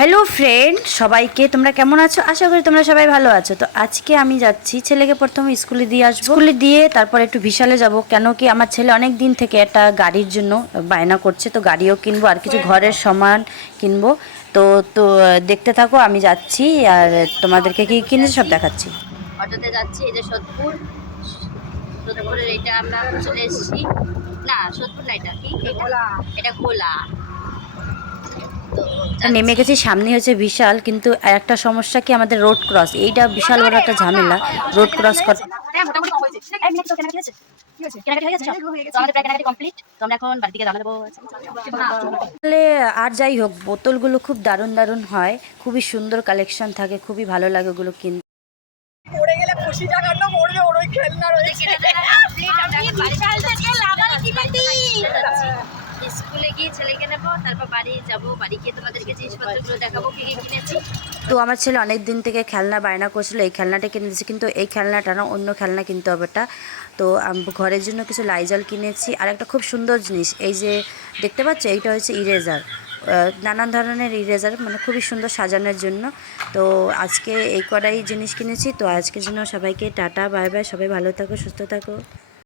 Hello friend, সবাইকে তোমরা কেমন আছো? আশা করি তোমরা সবাই ভালো আছো। তো আজকে আমি যাচ্ছি ছেলেকে প্রথমে স্কুলে দিয়ে আসবো। স্কুলে দিয়ে তারপর একটু বিশালে যাব, কেন কি আমার ছেলে অনেক দিন থেকে একটা গাড়ির জন্য বায়না করছে। তো গাড়িও কিনবো আর কিছু ঘরের সামান কিনবো। তো তো দেখতে থাকো, আমি যাচ্ছি আর তোমাদেরকে কি কিনেছি সব দেখাচ্ছি। অটোতে যাচ্ছি, এই যে সোদপুর। সোদপুরের এটা আমরা চলে এসেছি। না, সোদপুর না, এটা কি? এটা ঘোলা। তো নেমে যাচ্ছি। গেছি, সামনে হচ্ছে বিশাল, কিন্তু একটা সমস্যা কি, আমাদের রোড ক্রস, এইটা বিশাল বড় একটা ঝামেলা রোড ক্রস করা। হ্যাঁ, মোটামুটি কম হয়েছে। এই মিনিট তো কেনাকাটি হয়েছে? কি হয়েছে? কেনাকাটি হয়ে গেছে সব? তো আমাদের প্রায় কেনাকাটি কমপ্লিট। তো আমরা এখন বাড়ির দিকে রওনা দেবো। তাহলে আর যাই হোক, বোতলগুলো খুব দারুণ দারুণ হয়, খুবই সুন্দর কালেকশন থাকে, খুবই ভালো লাগে ওগুলো কিনতে। পড়ে গেলে খুশি জাগানো মরবে, ওর ওই খেলনা রয়েছে। স্কুলে গিয়ে ছেলেকে নেবো, তারপর বাড়ি যাবো। বাড়ি গিয়ে তোমাদেরকে জিনিসপত্রগুলো দেখাবো কি কি কিনেছি। তো আমার ছেলে অনেক দিন থেকে খেলনা বায়না করছিল, এই খেলনাটা কিনে দিয়েছি, কিন্তু এই খেলনাটা না, অন্য খেলনা কিনতে হবে এটা। তো ঘরের জন্য কিছু লাইজল কিনেছি, আর একটা খুব সুন্দর জিনিস, এই যে দেখতে পাচ্ছ, এইটা হচ্ছে ইরেজার। নানান ধরনের ইরেজার, মানে খুবই সুন্দর সাজানোর জন্য। তো আজকে এই কটাই জিনিস কিনেছি। তো আজকের জন্য সবাইকে টাটা, বাই বাই, সবাই ভালো থাকো, সুস্থ থাকো।